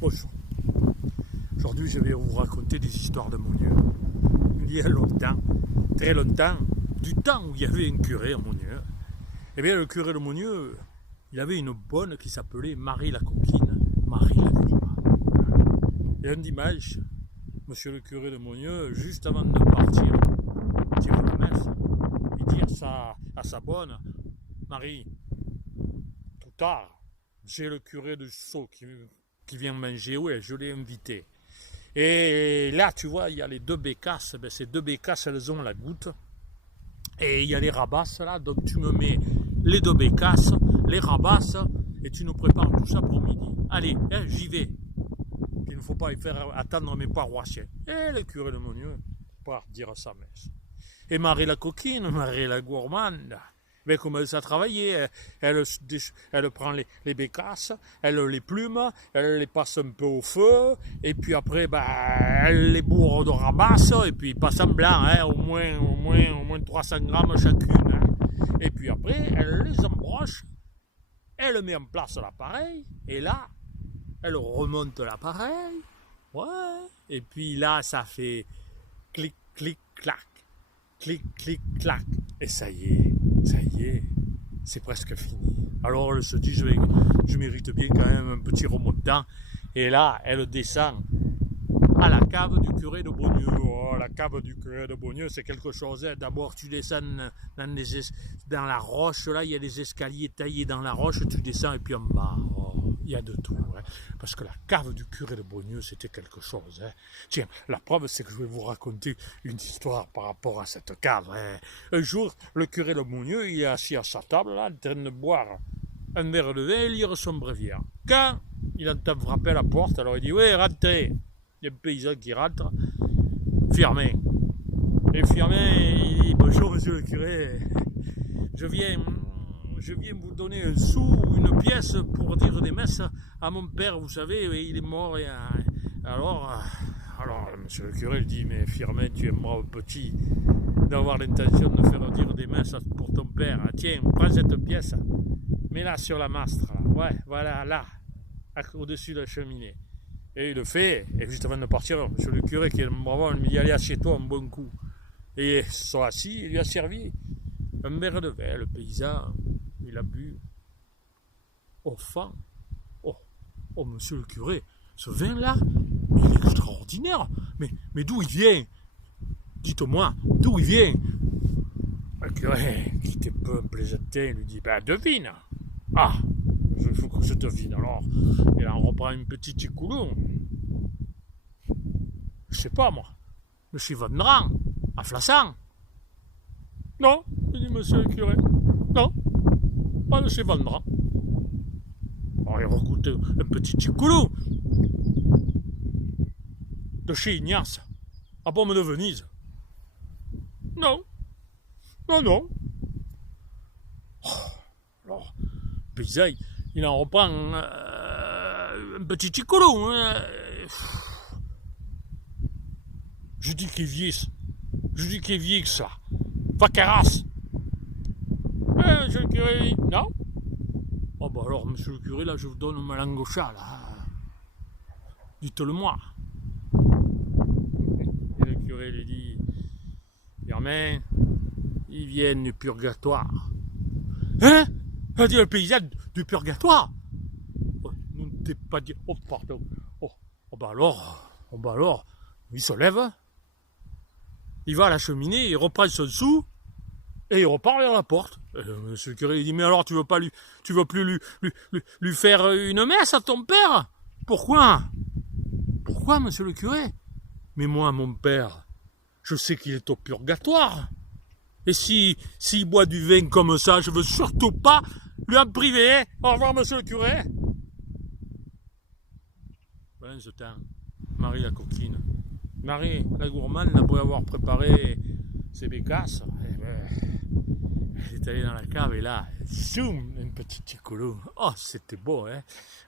Bonjour. Aujourd'hui, je vais vous raconter des histoires de Monnieu. Il y a longtemps, très longtemps, du temps où il y avait un curé à Monnieu. Eh bien, le curé de Monnieu, il avait une bonne qui s'appelait Marie la coquine, Marie la coquine. Et un dimanche, monsieur le curé de Monnieu, juste avant de partir tirer la messe, il dit à sa bonne, Marie, tout tard, j'ai le curé de Sceaux qui vient manger, ouais, je l'ai invité. Et là, tu vois, il y a les deux bécasses, ben, ces deux bécasses, elles ont la goutte. Et il y a les rabasses là, donc tu me mets les deux bécasses, les rabasses, et tu nous prépares tout ça pour midi. Allez, hein, j'y vais. Il ne faut pas y faire attendre mes paroissiens. Et le curé de Monnieu part dire sa messe. Et Marie la coquine, Marie la gourmande, mais commence à travailler, elle prend les bécasses, elle les plume, elle les passe un peu au feu, et puis après, elle les bourre de rabasses, et puis passe en blanc, hein, au moins 300 grammes chacune. Hein. Et puis après, elle les embroche, elle met en place l'appareil, et là, elle remonte l'appareil, ouais, et puis là, ça fait clic, clic, clac, clic, clic, clac, et ça y est, c'est presque fini. Alors elle se dit, je mérite bien quand même un petit remontant. Et là, elle descend à la cave du curé de Monnieu. Oh, la cave du curé de Monnieu, c'est quelque chose. Hein. D'abord, tu descends dans la roche, là, il y a des escaliers taillés dans la roche, tu descends et puis en bas, oh, il y a de tout. Hein. Parce que la cave du curé de Monnieu, c'était quelque chose. Hein. Tiens, la preuve, c'est que je vais vous raconter une histoire par rapport à cette cave. Hein. Un jour, le curé de Monnieu, il est assis à sa table, là, en train de boire un verre de vin et lire son bréviaire. Quand il entend frapper à la porte, alors il dit, oui, rentrez. Il y a un paysan qui rentre, Firmin. Et Firmin, il dit, bonjour monsieur le curé, je viens vous donner un sou, une pièce pour dire des messes à mon père, vous savez, il est mort. Alors, monsieur le curé, il dit, mais Firmin, tu es brave petit d'avoir l'intention de faire dire des messes pour ton père. Tiens, prends cette pièce, mets-la sur la mastre, ouais, voilà, là, au-dessus de la cheminée. Et il le fait, et juste avant de partir, monsieur le curé qui est bravo, il me dit, allez, assieds-toi un bon coup. Et ils se sont assis, il lui a servi un verre de vin, le paysan, il a bu au fond. Oh, monsieur le curé, ce vin-là, il est extraordinaire, mais d'où il vient? Dites-moi, d'où il vient? Le curé, qui était peu plaisantin, lui dit, devine. Ah, il faut que je devine. Alors, il en reprend une petite coulon. Je sais pas, moi. Monsieur Vendran, à Flassan. Non, dit monsieur le curé. Non, pas de chez Vendran. Alors, il regoute un petit coulon. De chez Ignace, à Pomme de Venise. Non. Oh, alors, le paysan, il en reprend un petit colon. Hein. Je dis qu'il vieille que ça. Vacaras. Monsieur le curé, non? Oh alors, monsieur le curé, là, je vous donne ma langue au chat, là. Dites-le-moi. Et le curé lui dit, Firmin, ils viennent du purgatoire. Hein? A dit le paysan du purgatoire. Oh, nous ne t'ai pas dit. Oh, pardon. Oh, alors, il se lève, il va à la cheminée, il reprend son sou, et il repart vers la porte. Monsieur le curé, il dit, mais alors tu veux plus lui faire une messe à ton père? Pourquoi, monsieur le curé? Mais moi, mon père, je sais qu'il est au purgatoire. Et s'il boit du vin comme ça, je veux surtout pas lui en priver. Hein. Au revoir, monsieur le curé. Pendant ce temps, Marie la coquine, Marie la gourmande, après avoir préparé ses bécasses, elle est allée dans la cave et là, zoom, un petit écolo. Oh, c'était beau, hein.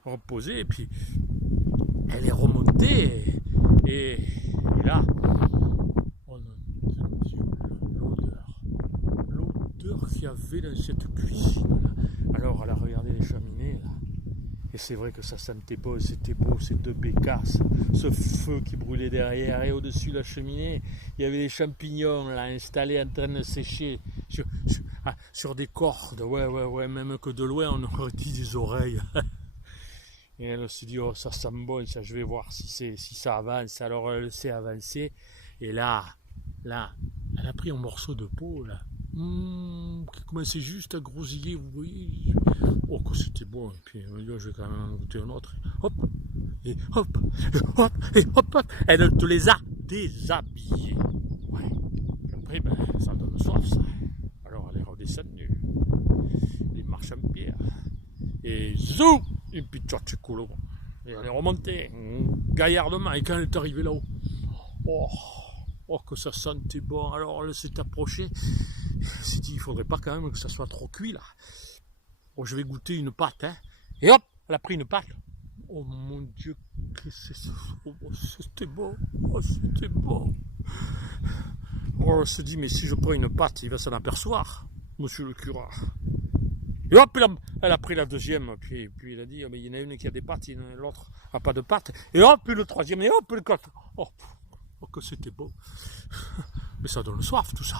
Reposé, et puis elle est remontée et là, l'odeur qu'il y avait dans cette cuisine. Alors elle a regardé les cheminées là. Et c'est vrai que ça sentait c'était beau, ces deux bécasses, ce feu qui brûlait derrière et au-dessus de la cheminée, il y avait des champignons là installés en train de sécher sur des cordes, ouais, même que de loin on aurait dit des oreilles. Et elle se dit, oh ça sent bon, ça, je vais voir si ça avance. Alors elle s'est avancée et là, elle a pris un morceau de peau là. Qui commençait juste à grosiller, vous voyez. Oh, que c'était bon. Et puis, je vais quand même en goûter un autre. Hop, et hop, et hop, et hop, hop. Elle te les a déshabillés. Ouais. Après, ben, ça donne soif, ça. Alors, elle est redescendue. Les marches en pierre. Et zou, une petite tchoukoulou. Et elle est remontée, gaillardement. Et quand elle est arrivée là-haut, oh, que ça sentait bon. Alors, elle s'est approchée. Elle s'est dit, il faudrait pas quand même que ça soit trop cuit là. Oh, je vais goûter une pâte, hein. Et hop, elle a pris une pâte. Oh mon Dieu, que c'est ça. Oh, c'était bon. Oh, c'était bon. Oh, elle se dit, mais si je prends une pâte, il va s'en apercevoir, monsieur le curé. Et hop, elle a pris la deuxième. Puis elle a dit, oh, mais il y en a une qui a des pâtes, l'autre n'a pas de pâtes. Et hop, le troisième, et hop, le quatre. Oh, que c'était beau. Mais ça donne soif, tout ça.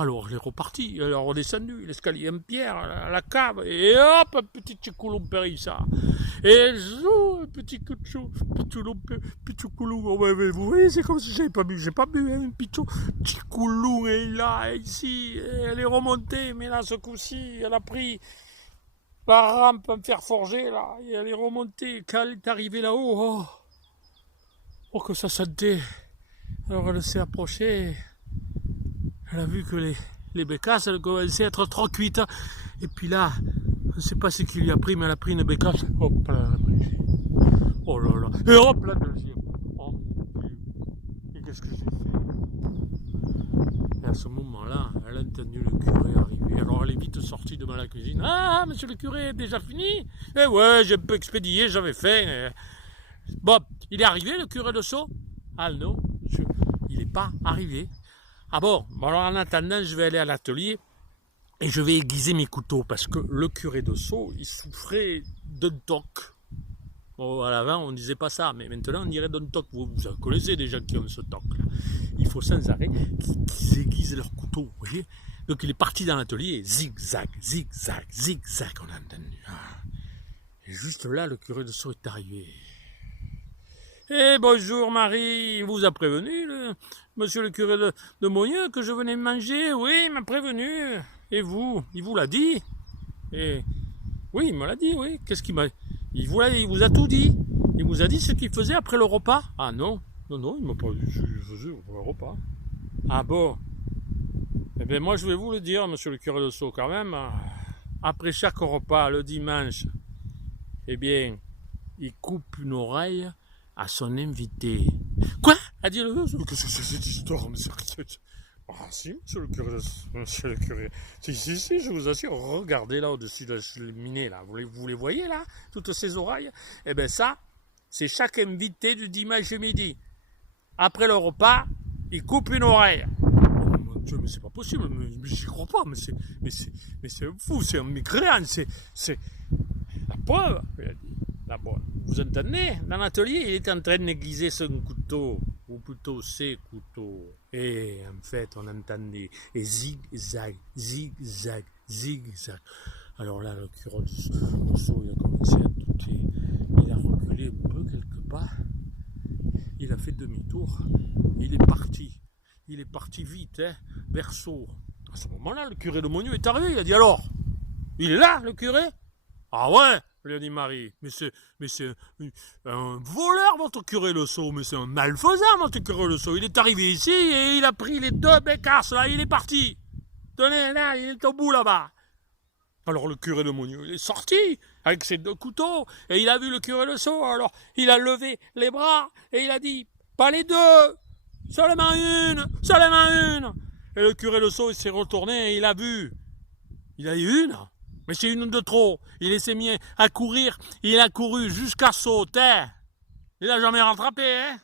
Alors, elle est repartie, elle est redescendue, l'escalier en pierre, la cave, et hop, un petit tchoukoulou ça. Et zou, un petit tchoukoulou, vous voyez, c'est comme si j'ai pas bu, hein, un petit tchoukoulou, et là, ici, elle est remontée, mais là, ce coup-ci, elle a pris la rampe en fer forgé, là, et elle est remontée, quand elle est arrivée là-haut, oh, que ça sentait. Alors, elle s'est approchée. Elle a vu que les bécasses, elles commençaient à être trop cuites. Et puis là, je ne sais pas ce qu'il lui a pris, mais elle a pris une bécasse. Hop là, oh là là. Et hop là, deuxième. Oh, et qu'est-ce que j'ai fait? Et à ce moment-là, elle a entendu le curé arriver. Alors elle est vite sortie devant la cuisine. Ah, monsieur le curé, déjà fini? Eh ouais, j'ai un peu expédié, j'avais faim. Bon, il est arrivé, le curé de Sceaux? Ah non, il n'est pas arrivé. Ah bon, alors en attendant, je vais aller à l'atelier et je vais aiguiser mes couteaux parce que le curé de Sceaux, il souffrait d'un toc. Bon, à l'avant, on ne disait pas ça, mais maintenant, on dirait d'un toc. Vous connaissez des gens qui ont ce toc-là. Il faut sans arrêt qu'ils aiguisent leurs couteaux, vous voyez. Donc, il est parti dans l'atelier, zigzag, zigzag, zigzag, on a entendu. Et juste là, le curé de Sceaux est arrivé. Eh bonjour Marie, il vous a prévenu, monsieur le curé de Monieux, que je venais manger? Oui, il m'a prévenu. Et vous? Il vous l'a dit? Et oui, il me l'a dit, oui. Qu'est-ce qu'il m'a... Il vous a tout dit? Il vous a dit ce qu'il faisait après le repas? Ah non, il m'a pas dit ce qu'il faisait après le repas. Ah bon? Eh bien moi je vais vous le dire, monsieur le curé de Sceaux, quand même. Après chaque repas, le dimanche, eh bien, il coupe une oreille à son invité. Quoi? A dit le gars. Qu'est-ce que c'est cette histoire? Ah si, monsieur le curé. Si, je vous assure, regardez là au-dessus de la cheminée, là. Vous les voyez là? Toutes ces oreilles? Eh bien ça, c'est chaque invité du dimanche midi. Après le repas, il coupe une oreille. Oh mon Dieu, mais c'est pas possible, mais j'y crois pas, mais c'est fou, c'est un migraine, c'est la preuve, il a dit. Bon, vous entendez? Dans l'atelier, il est en train d'aiguiser son couteau, ou plutôt ses couteaux. Et en fait, on entendait et zigzag, zigzag, zigzag. Alors là, le curé de Sceaux, il a commencé à douter. Il a reculé un peu quelque part. Il a fait demi-tour. Il est parti. Il est parti vite, hein, vers Sceaux. À ce moment-là, le curé de Monieux est arrivé. Il a dit alors, il est là, le curé? Ah ouais, lui a dit Marie, mais c'est un voleur, votre curé de Sceaux, mais c'est un malfaisant, votre curé de Sceaux. Il est arrivé ici et il a pris les deux bécasses, là, il est parti. Tenez, là, il est au bout, là-bas. Alors le curé de Monieux, il est sorti avec ses deux couteaux et il a vu le curé de Sceaux. Alors il a levé les bras et il a dit, pas les deux, seulement une. Et le curé de Sceaux, il s'est retourné et il a vu. Il a eu une. Mais c'est une de trop. Il s'est mis à courir. Il a couru jusqu'à Sceaux. Il n'a jamais rattrapé, hein?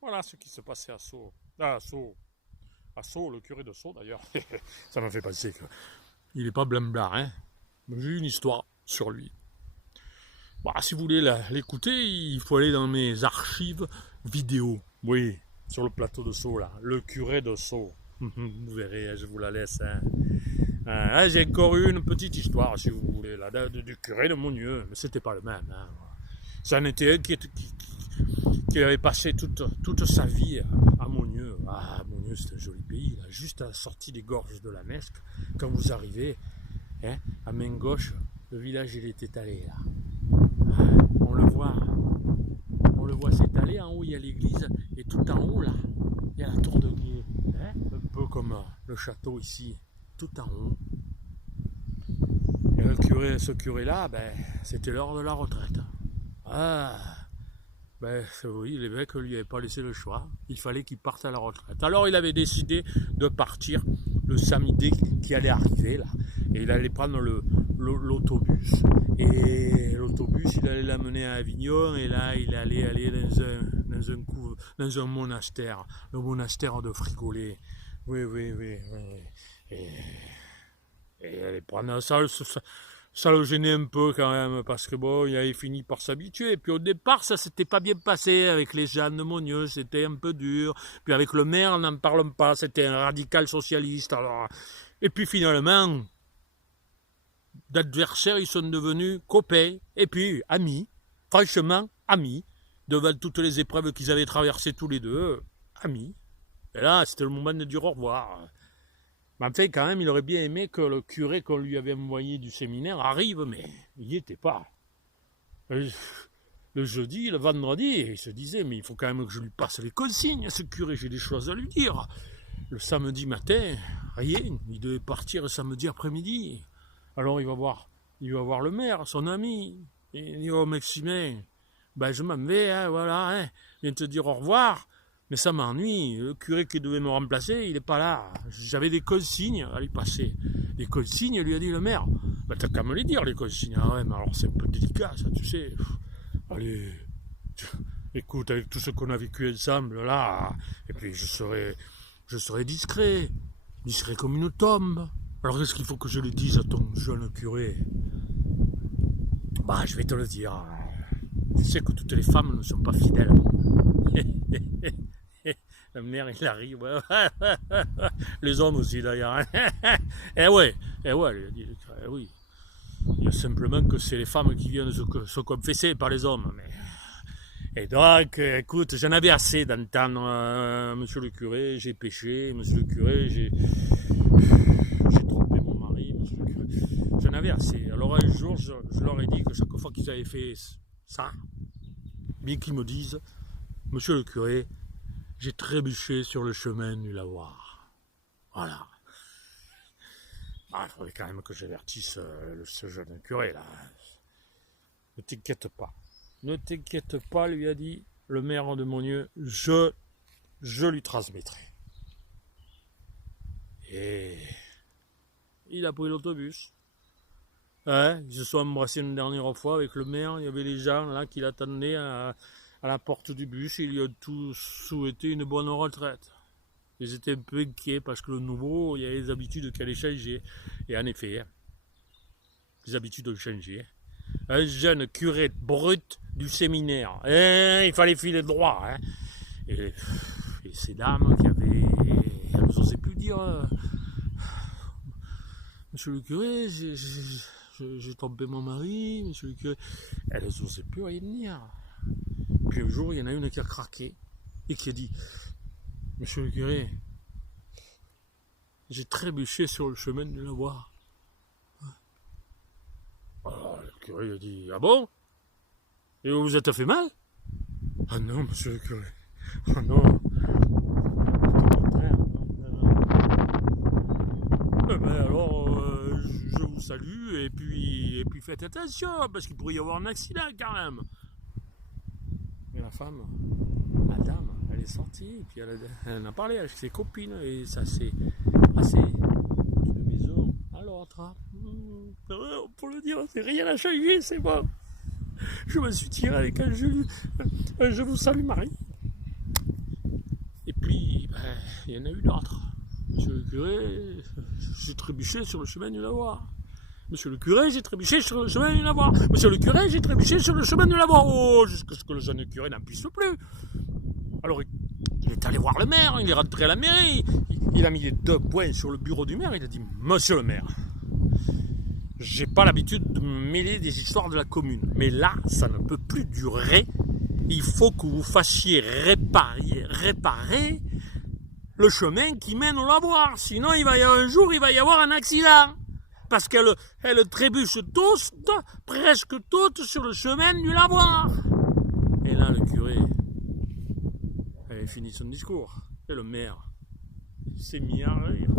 Voilà ce qui se passait à Sceaux. À Sceaux, le curé de Sceaux d'ailleurs. Ça m'a fait penser qu'il n'est pas blabla, hein? J'ai une histoire sur lui. Bah, si vous voulez l'écouter, il faut aller dans mes archives vidéo. Oui, sur le plateau de Sceaux, là. Le curé de Sceaux. Vous verrez, je vous la laisse. Hein. J'ai encore eu une petite histoire, si vous voulez, là, du curé de Monnieu. Mais c'était pas le même. Hein. C'en était un qui avait passé toute sa vie à Monnieu. Ah, Monnieu, c'est un joli pays, là, juste à la sortie des gorges de la Nesque. Quand vous arrivez, hein, à main gauche, le village, il est étalé, là. On le voit s'étaler. En haut, il y a l'église, et tout en haut, là, il y a la tour de Gué, hein, un peu comme le château ici, tout en haut. Et ce curé-là, ben, c'était l'heure de la retraite. Ah, ben oui, l'évêque lui avait pas laissé le choix. Il fallait qu'il parte à la retraite. Alors il avait décidé de partir le samedi qui allait arriver là, et il allait prendre l'autobus. Et l'autobus, il allait l'amener à Avignon, et là il allait aller dans un monastère, le monastère de Frigolet. Oui. Et allait prendre ça le gênait un peu quand même, parce que bon, il avait fini par s'habituer. Et puis au départ, ça s'était pas bien passé avec les gens de Monnieu, c'était un peu dur. Puis avec le maire, n'en parlons pas, c'était un radical socialiste. Alors... Et puis finalement, d'adversaires, ils sont devenus copains, et puis amis, franchement amis, devant toutes les épreuves qu'ils avaient traversées tous les deux, amis. Et là, c'était le moment de dire au revoir. Mais enfin, quand même, il aurait bien aimé que le curé qu'on lui avait envoyé du séminaire arrive, mais il n'y était pas. Le jeudi, le vendredi, il se disait, mais il faut quand même que je lui passe les consignes à ce curé, j'ai des choses à lui dire. Le samedi matin, rien, il devait partir samedi après-midi. Alors il va voir le maire, son ami. Et il dit, oh Maximin, ben je m'en vais, hein, voilà, hein, je viens te dire au revoir. Mais ça m'ennuie, le curé qui devait me remplacer, il n'est pas là. J'avais des consignes à lui passer. Des consignes, lui a dit le maire. Ben t'as qu'à me les dire, les consignes. Ah ouais, mais alors c'est un peu délicat, ça, tu sais. Allez, écoute, avec tout ce qu'on a vécu ensemble, là, et puis je serai discret comme une tombe. Alors qu'est-ce qu'il faut que je le dise à ton jeune curé? Bah, je vais te le dire. Tu sais que toutes les femmes ne sont pas fidèles. Le maire, il arrive. Ouais. Les hommes aussi, d'ailleurs. Eh ouais, il a dit, oui. Il y a simplement que c'est les femmes qui viennent se confesser, pas les hommes. Mais... Et donc, écoute, j'en avais assez d'entendre monsieur le curé, j'ai péché, monsieur le curé, j'ai trompé mon mari, monsieur le curé. J'en avais assez. Alors un jour, je leur ai dit que chaque fois qu'ils avaient fait ça, bien qu'ils me disent, monsieur le curé, j'ai trébuché sur le chemin du lavoir. Voilà. Ah, il faudrait quand même que j'avertisse ce jeune curé là. Ne t'inquiète pas. Ne t'inquiète pas, lui a dit le maire de Monnieu, je lui transmettrai. Et il a pris l'autobus. Ils se sont embrassés une dernière fois avec le maire. Il y avait les gens là qui l'attendaient à la porte du bus. Ils lui ont tous souhaité une bonne retraite. Ils étaient un peu inquiets parce que le nouveau, il y a les habitudes qui allaient changer. Et en effet, les habitudes ont changé. Un jeune curé brut du séminaire. Il fallait filer droit. Hein. Et ces dames qui avaient... Elles n'osaient plus dire... Monsieur le curé, j'ai trompé mon mari, monsieur le curé. Elles n'osaient plus rien dire. Puis un jour, il y en a une qui a craqué et qui a dit, monsieur le curé, j'ai trébuché sur le chemin du lavoir. Alors le curé a dit, ah bon? Et vous vous êtes fait mal? Ah non, monsieur le curé. Ah non. Ben alors, je vous salue et puis faites attention parce qu'il pourrait y avoir un accident quand même. Et la femme, la dame, elle est sortie et puis elle en a parlé avec ses copines et ça s'est passé d'une maison à l'autre. Pour le dire, c'est rien à changer, c'est bon. Je me suis tiré avec un je vous salue Marie. Et puis, il y en a eu d'autres. Monsieur le curé, j'ai trébuché sur le chemin du lavoir. Monsieur le curé, j'ai trébuché sur le chemin du lavoir. Monsieur le curé, j'ai trébuché sur le chemin du lavoir. Oh, jusqu'à ce que le jeune curé n'en puisse plus. Alors, il est allé voir le maire, il est rentré à la mairie. Il a mis les 2 poings sur le bureau du maire. Il a dit, monsieur le maire, j'ai pas l'habitude de me mêler des histoires de la commune. Mais là, ça ne peut plus durer. Il faut que vous fassiez réparer le chemin qui mène au lavoir. Sinon, un jour, il va y avoir un accident. Parce qu'elle trébuche presque toute sur le chemin du lavoir. Et là, le curé avait fini son discours. Et le maire s'est mis à rire.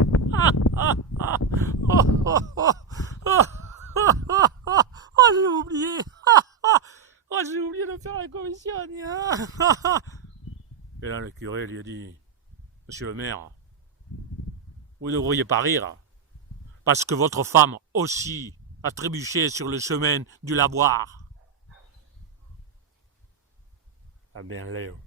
Oh, j'ai oublié. Oh, j'ai oublié de faire la commission. Et là, le curé lui a dit, monsieur le maire, vous ne devriez pas rire, parce que votre femme aussi a trébuché sur le chemin du lavoir. Ah bien, Léo.